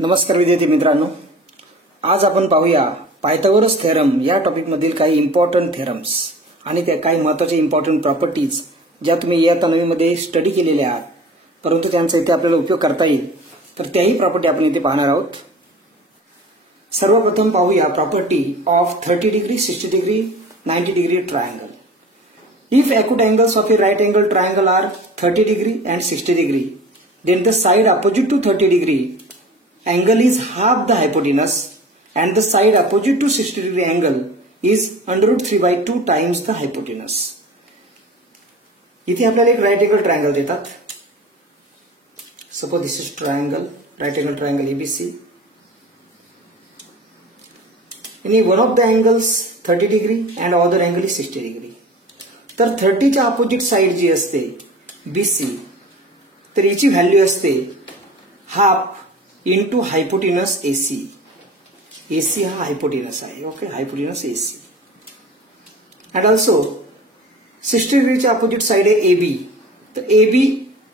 नमस्कार विद्यार्थी मित्रांनो, आज आपण पाहूया पायथागोरस थेरम या टॉपिक मधील काही इम्पॉर्टंट थेरम्स आणि त्या काही महत्त्वाचे इम्पॉर्टंट प्रॉपर्टीज ज्या तुम्ही इयत्ता 9 मध्ये स्टडी केलेल्या आहात, परंतु त्यांचा इथे आपल्याला उपयोग करता येईल, तर त्याही प्रॉपर्टी आपण इथे पाहणार आहोत। सर्वप्रथम पाहूया property of 30 degree, 60 degree, 90 degree triangle. If acute angles of a right angle triangle are 30 degree and 60 degree, then the side opposite to 30 degree angle is half the hypotenuse and the side opposite to 60 degree angle is under root 3 by 2 times the hypotenuse. इथे आपल्याला एक right angle triangle देतात। Suppose this is triangle, right angle triangle ABC. In one of the angles 30 degree and other angle is 60 degree. तर 30 च्या opposite side जी असते BC, तर याची value असते half into hypotenuse AC. AC हा hypotenuse आहे, okay, hypotenuse AC. And also 60 डिग्रीच्या opposite side आहे AB, तर AB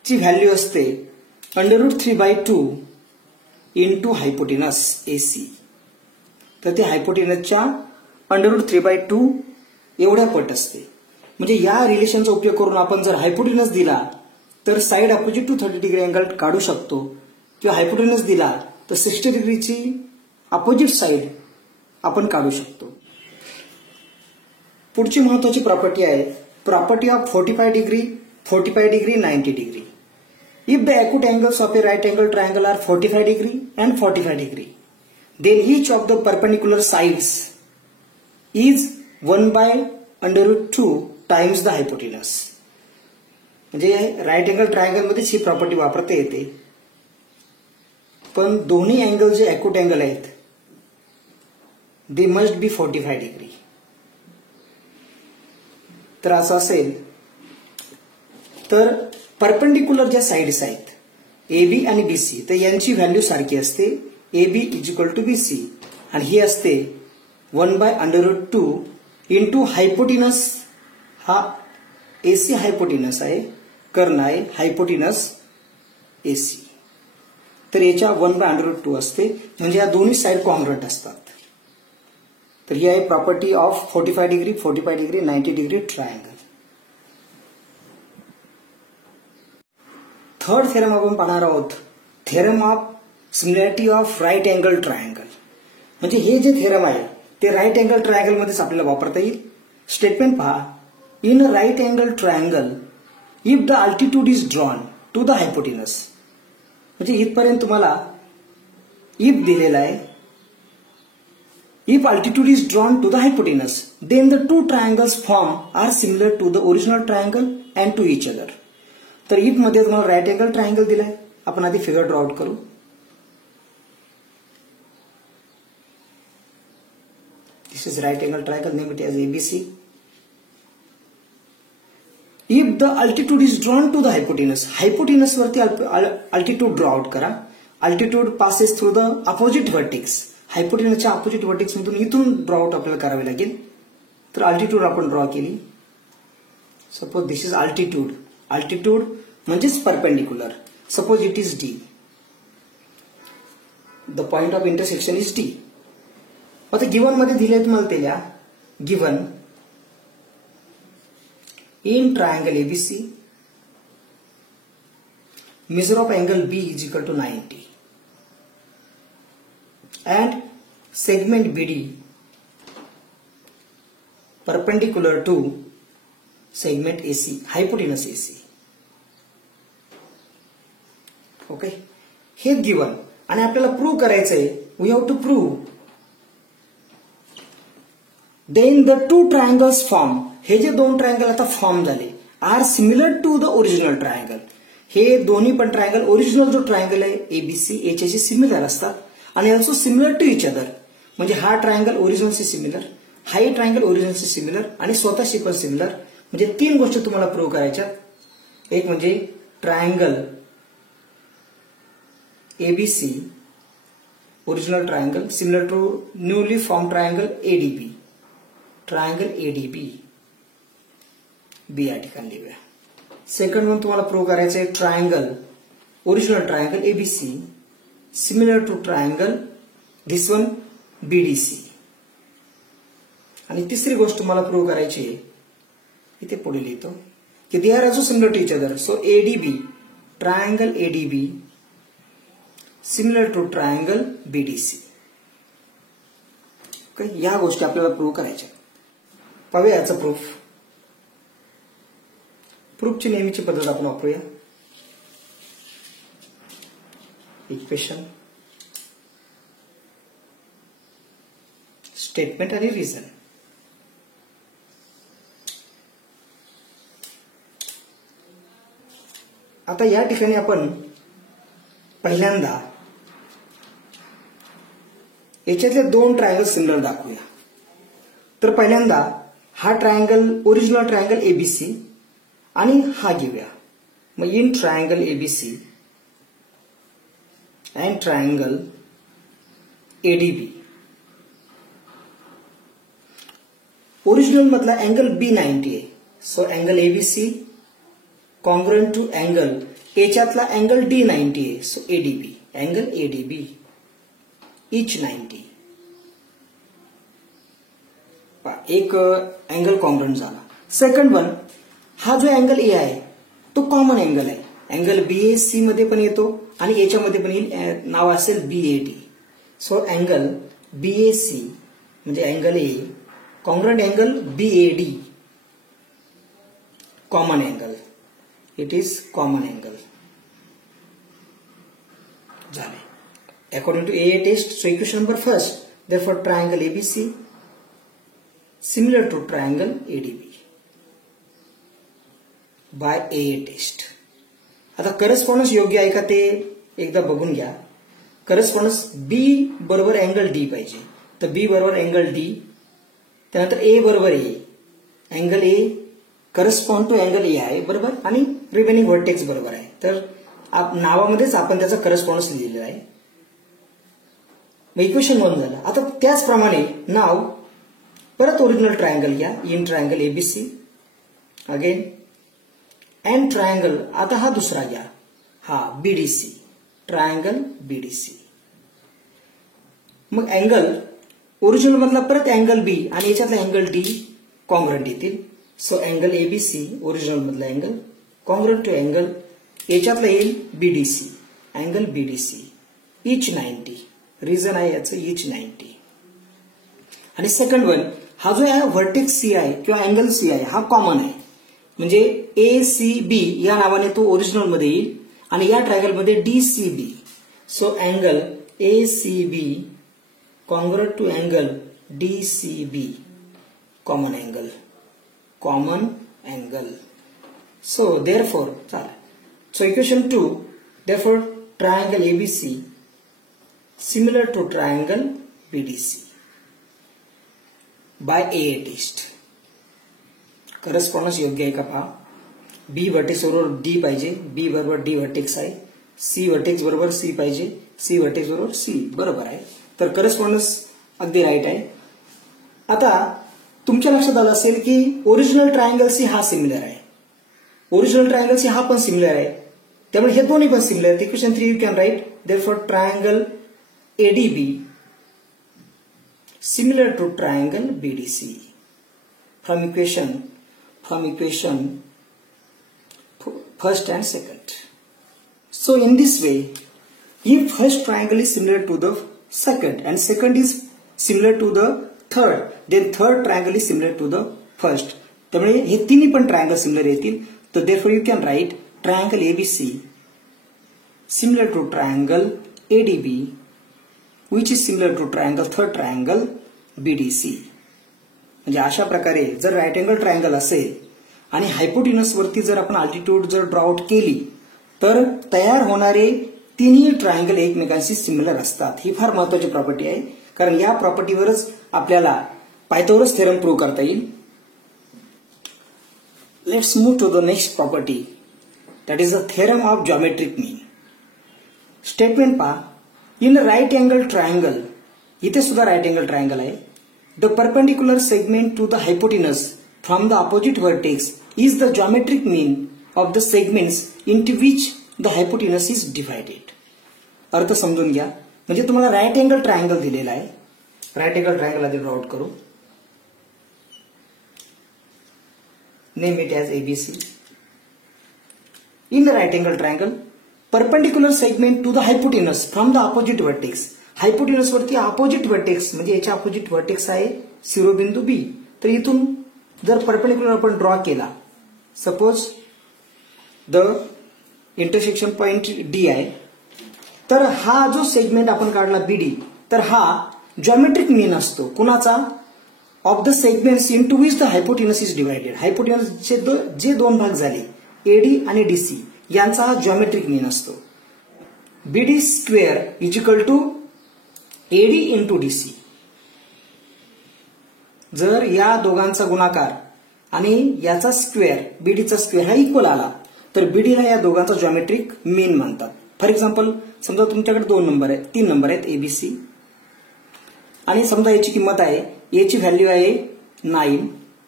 ची व्हॅल्यू असते under root 3 by 2 into hypotenuse AC. तर ते हायपोटेनसच्या अंडर रूट 3 by 2 एवढ्या पट असते। म्हणजे या रिलेशनचा उपयोग करून आपण जर हायपोटेनस दिला तर side opposite to 30 degree angle काढू शकतो, किंवा हायपोटेनस दिला तर 60 डिग्रीची अपोजिट साइड आपण काढू शकतो। पुढची महत्त्वाची प्रॉपर्टी आहे property of 45 degree, 45 degree, 90 degree. If the acute angles of a right angle triangle are 45 degree and 45 degree, then each of the perpendicular sides is 1 by under root 2 times the hypotenuse. म्हणजे right angle triangle मध्ये ही property वापरता येते, पण दोन्ही angle जे acute angle आहेत they must be 45 degree. तर असं असेल तर परपेंडिक्युलर ज्या साइड्स आहेत AB आणि BC, तर यांची व्हॅल्यू सारखी असते, AB is equal to BC, आणि ही असते 1 by under root 2 into hypotenuse. हा AC हायपोटेनस आहे, कर्ण आहे हायपोटेनस AC. तर याच्या 1 by under root 2 असते, म्हणजे या दोन्ही साइड कॉन्ग्रुएंट असतात. तर ही आहे property of 45 degree, 45 degree, 90 degree triangle. Third theorem आपण पाहणार आहोत, theorem of similarity of right angle triangle. म्हणजे हे जे थेरम आहे ते राइट अँगल ट्रायंगल मध्येच आपल्याला वापरता येईल. स्टेटमेंट पहा, in a right angle triangle if the altitude is drawn to the hypotenuse. म्हणजे इथपर्यंत तुम्हाला if दिलेला आहे, if altitude is drawn to the hypotenuse then the two triangles form are similar to the original triangle and to each other. तर if मध्ये तुम्हाला right angle triangle दिलाय, आपण आधी फिगर ड्रॉ आउट करू. This is right angle triangle, name it as ABC. If the altitude is drawn to the hypotenuse, hypotenuse वरती altitude draw out करा. Altitude passes through the opposite vertex. Hypotenuse च्या opposite vertex मधून इथून draw out आपल्याला करावे लागेल. तर altitude आपण ड्रॉ केली. Suppose this is altitude. Altitude म्हणजेच perpendicular. Suppose it is D. The point of intersection is D. आता गिवन मध्ये दिले तुम्हाला ते लिहा. Given in triangle ABC, measure of angle B is equal to 90 and segment BD perpendicular to segment AC, hypotenuse AC. ओके, हे given आणि आपल्याला प्रूव्ह करायचंय, we have to prove then the two triangles form. हे जे दोन triangle आता form झाले are similar to the original triangle. हे दोन्ही पण ट्रायंगल ओरिजिनल जो ट्रायंगल आहे ABC याच्याशी सिमिलर असतात आणि also similar to each other. म्हणजे हा ट्रायंगल ओरिजिनलशी सिमिलर, हाही ट्रायंगल ओरिजिनलशी सिमिलर आणि स्वतःशी पण सिमिलर. म्हणजे तीन गोष्टी तुम्हाला प्रूव्ह करायच्या. एक म्हणजे triangle ABC original triangle similar to newly form triangle ADB, triangle ADB बी या ठिकाणी लिहूया. सेकंड म्हणून तुम्हाला प्रूव्ह करायचं आहे triangle original triangle ABC similar to triangle this one BDC. आणि तिसरी गोष्ट मला प्रूव्ह करायची आहे, इथे पुढे लिहितो की they are also similar to each other. So ADB, triangle ADB similar to triangle BDC. या गोष्टी आपल्याला प्रूव्ह करायच्या. पाहूया याचं प्रूफ. प्रूफची नेहमीची पद्धत आपण वापरूया. इक्वेशन, स्टेटमेंट आणि रिझन. आता या ठिकाणी आपण पहिल्यांदा याच्यातले दोन ट्रायंगल सिमिलर दाखवूया. तर पहिल्यांदा हा ट्रायंगल ओरिजिनल ट्रायंगल ABC आणि हा घेऊया. मग in triangle ABC and triangle ADB original मधला अँगल B90 आहे. So angle ABC congruent to angle याच्यातला अँगल D90 आहे. So ADB, angle ADB each 90. एक अँगल कॉन्ग्रुएंट झाला. सेकंड वन, हा जो अँगल A आहे तो कॉमन अँगल आहे. अँगल BAC मध्ये पण येतो आणि याच्यामध्ये पण येईल, नाव असेल BAD. सो अँगल BAC म्हणजे angle A congruent angle BAD common angle. It is common angle झाले according to AA test. So equation number first, therefore triangle ABC similar to triangle ADB by AA test. आता correspondence योग्य आहे का ते एकदा बघून घ्या. करस्पॉन्डन्स B बरोबर अँगल D पाहिजे. तर B बरोबर अँगल D, त्यानंतर A बरोबर A, angle A correspond to angle A आहे बरोबर, आणि रिमेनिंग व्हर्टेक्स बरोबर आहे. तर नावामध्येच आपण त्याचा करस्पॉन्डन्स लिहिलेला आहे. मग इक्वेशन 1 झालं. आता त्याचप्रमाणे नाव परत ओरिजिनल ट्रायंगल घ्या. In triangle ABC again and triangle, आता हा दुसरा घ्या, हा BDC, ट्रायंगल BDC. मग अँगल ओरिजिनल मधला परत अँगल B आणि याच्यातला अँगल D कॉन्ग्रुएंट येतील. सो अँगल ABC ओरिजिनल मधला अँगल कॉन्ग्रुएंट टू अँगल याच्यातला येईल BDC, अँगल BDC इच 90. रिझन आहे याचं इच 90. आणि सेकंड वन, हा जो आहे व्हर्टेक्स C आहे किंवा अँगल C आहे हा कॉमन आहे, म्हणजे ACB या नावाने तो ओरिजिनल मध्ये येईल आणि या ट्रायंगल मध्ये DCB. So angle ACB congruent to angle DCB common angle, common angle. So therefore चला, so equation 2, therefore triangle ABC similar to triangle BDC by AA test. Correspondence योग्य आहे का पहा. B व्हर्टेक्स बरोबर D पाहिजे, B बरोबर D vertex आहे. C vertex बरोबर C पाहिजे, C व्हर्टेक्स बरोबर C बरोबर आहे. तर करस्पॉन्डन्स अगदी राईट आहे. आता तुमच्या लक्षात आलं असेल की ओरिजिनल ट्रायंगल C हा सिमिलर आहे, ओरिजिनल ट्रायंगल C हा पण सिमिलर आहे, त्यामुळे हे दोन्ही पण सिमिलर आहेत. Equation 3 you can right. Therefore triangle ADB similar to triangle BDC from equation first and second. So in this way, if first triangle is similar to the second and second is similar to the third, then third triangle is similar to the first. त्यामुळे हे तिन्ही पण triangle similar येतील. तर therefore you can write triangle ABC similar to triangle ADB which is similar to triangle third triangle BDC. म्हणजे अशा प्रकारे जर राईट अँगल ट्रायंगल असेल आणि हायपोटेनस वरती जर आपण अल्टिट्यूड जर ड्रॉ आउट केली तर तयार होणारे तिन्ही ट्रायंगल एकमेकांशी सिमिलर असतात. ही फार महत्वाची प्रॉपर्टी आहे, कारण या प्रॉपर्टीवरच आपल्याला पायथागोरस थेरम प्रूव्ह करता येईल. Let's move to the next property, that is the theorem of geometric mean. Statement पहा. इन राइट एंगल ट्रायंगल, इथे सुद्धा राइट एंगल ट्रायंगल आहे. The perpendicular segment to the hypotenuse from the opposite vertex is the geometric mean of the segments into which the hypotenuse is divided. अर्थ समजून घ्या. म्हणजे तुम्हाला right angle triangle दिलेला आहे. राईट अँगल ट्रायंगल आधी draw out करू. Name it as ABC. In the right angle triangle, perpendicular segment to the hypotenuse from the opposite vertex. Hypotenuse वरती opposite vertex म्हणजे याच्या opposite vertex आहे शिरोबिंदू B. तर इथून जर परपेंडिक्युलर आपण ड्रॉ केला, suppose the intersection point D आहे, तर हा जो सेगमेंट आपण काढला BD, तर हा जॉमेट्रिक मीन असतो कुणाचा? Of the segments into which the hypotenuse is divided. हायपोटेनसचे जे दोन भाग झाले AD आणि DC यांचा हा जॉमेट्रिक मीन असतो. BD square is equal to AD into DC. जर या दोघांचा गुणाकार आणि याचा स्क्वेअर BDचा स्क्वेअर हा इक्वल आला तर BD ला या दोघांचा जॉमेट्रिक मीन म्हणतात. फॉर एक्झाम्पल समजा तुमच्याकडे 3 नंबर आहेत ABC आणि समजा याची किंमत आहे, A ची व्हॅल्यू आहे 9,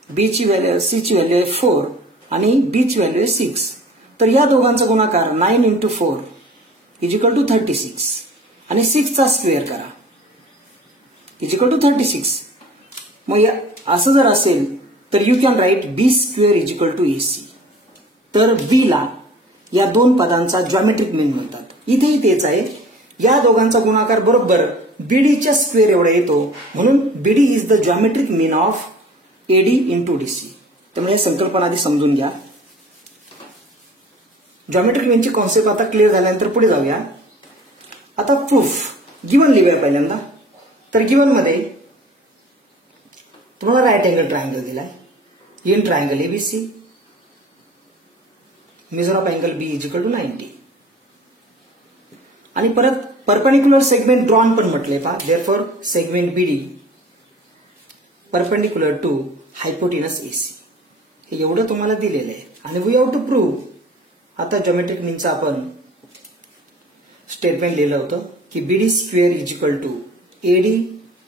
C ची व्हॅल्यू आहे 4 आणि D ची व्हॅल्यू आहे 6. तर या दोघांचा गुणाकार 9 इंटू 4 इज इक्वल टू 36 आणि 6 चा स्क्वेअर करा इज इक्वल टू 36. मग असं जर असेल तर you can write B square is equal to AC. तर B ला या दोन पदांचा जॉमेट्रिक मीन म्हणतात. इथेही तेच आहे, या दोघांचा गुणाकार बरोबर BDच्या स्क्वेअर एवढा येतो, म्हणून BD is the geometric mean of AD into DC. त्यामुळे ही संकल्पना आधी समजून घ्या. जॉमेट्रिक मीनची कॉन्सेप्ट आता क्लिअर झाल्यानंतर पुढे जाऊया. आता प्रूफ गिवन लिहूया पहिल्यांदा. तर गिवन मध्ये तुम्हाला राईट अँगल ट्रायंगल दिलाय. In triangle ABC measure of angle B is equal to 90 आणि परत परपेंडिक्युलर सेगमेंट ड्रॉन पण म्हटले पहा. Therefore segment BD perpendicular to hypotenuse AC. हे एवढं तुम्हाला दिलेलं आहे आणि वी हॅव टू प्रूव्ह. आता जॉमेट्रिक मीनचं आपण स्टेटमेंट लिहिलं होतं की BD square is equal to AD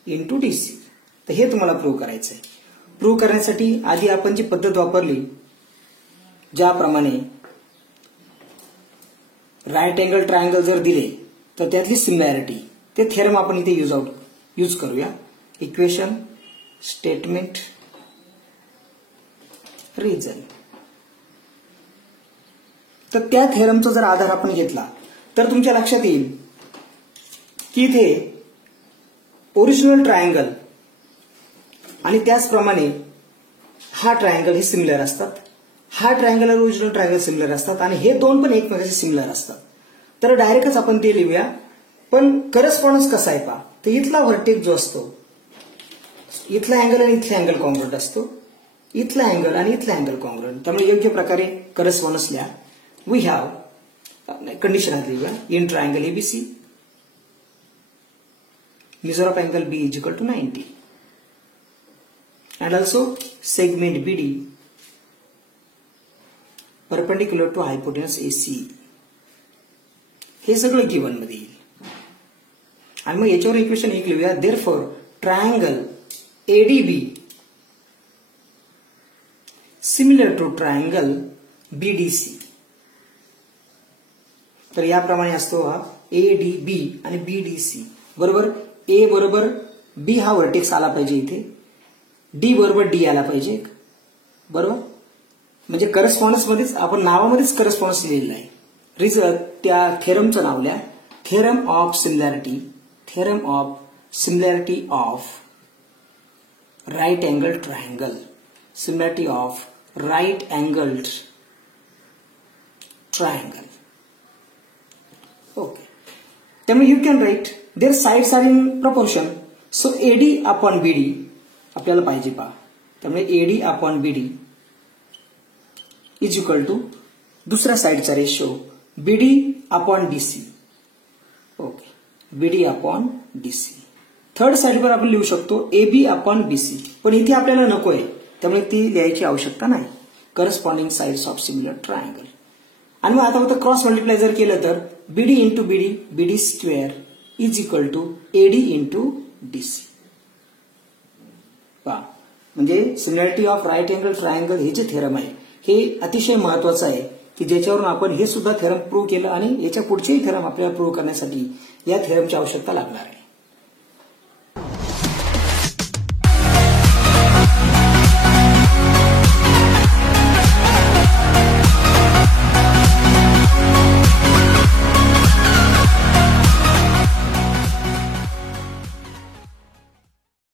into DC. तर हे तुम्हाला प्रूव्ह करायचं आहे. प्रूव्ह करण्यासाठी आधी आपण जी पद्धत वापरली, ज्याप्रमाणे राईट अँगल ट्रायंगल जर दिले तर त्यातली सिमिलॅरिटी, ते थेरम आपण इथे यूज करूया. Equation, statement, reason. तर त्या थेरमचा जर आधार आपण घेतला तर तुमच्या लक्षात येईल की इथे ओरिजिनल ट्रायंगल आणि त्याचप्रमाणे हा ट्रायंगल हे सिमिलर असतात. हा ट्रायंगल आणि ओरिजिनल ट्रायंगल सिमिलर असतात आणि हे दोन पण एकमेकांशी सिमिलर असतात. तर डायरेक्टच आपण ते लिहूया. पण करस्पॉन्डन्स कसा आहे पहा. तर इथला व्हर्टेक्स जो असतो, इथला अँगल आणि इथला अँगल कॉन्ग्रुएंट असतो, इथला अँगल आणि इथला अँगल कॉन्ग्रुएंट. त्यामुळे योग्य प्रकारे करस्पॉन्डन्स लिहा. वी हॅव कंडिशन आधी लिहूया. In triangle ABC measure of angle B is equal to 90 and also segment BD perpendicular to hypotenuse AC. हे सगळं गिवन मध्ये येईल आणि मग याच्यावर इक्वेशन एक लिहूया. Therefore triangle ADB similar to triangle BDC. तर याप्रमाणे असतो हा ADB आणि BDC. बरोबर A बरोबर B हा व्हर्टेक्स आला पाहिजे इथे, D बरोबर D आला पाहिजे. बरोबर, म्हणजे करस्पॉन्डन्स मध्येच आपण नावामध्येच करस्पॉन्डन्स लिहिलेला आहे. रिझल्ट त्या थेरमचं नाव लिहा. Theorem of similarity. Theorem of similarity of right angle triangle. Similarity of right angled triangle. Okay. त्यामुळे you can write their sides are in proportion. So AD upon BD आपल्याला पाहिजे पहा. त्यामुळे AD upon BD is equal to दुसऱ्या साइडचा ratio BD upon DC. Okay, BD upon DC. Third साइडवर आपण लिहू शकतो AB अपॉन BC, पण इथे आपल्याला नको आहे त्यामुळे ती लिहायची आवश्यकता नाही. Corresponding sides of similar triangle. आणि मग आता फक्त क्रॉस मल्टिप्लाय जर केलं तर BD into BD, BD square is equal to AD into DC. म्हणजे similarity of right angle triangle हे जे थेरम आहे हे अतिशय महत्वाचं आहे की ज्याच्यावरून आपण हे सुद्धा थेरम प्रूव्ह केलं आणि याच्या पुढचेही थेरम आपल्याला प्रूव्ह करण्यासाठी या थेरमची आवश्यकता लागणार आहे.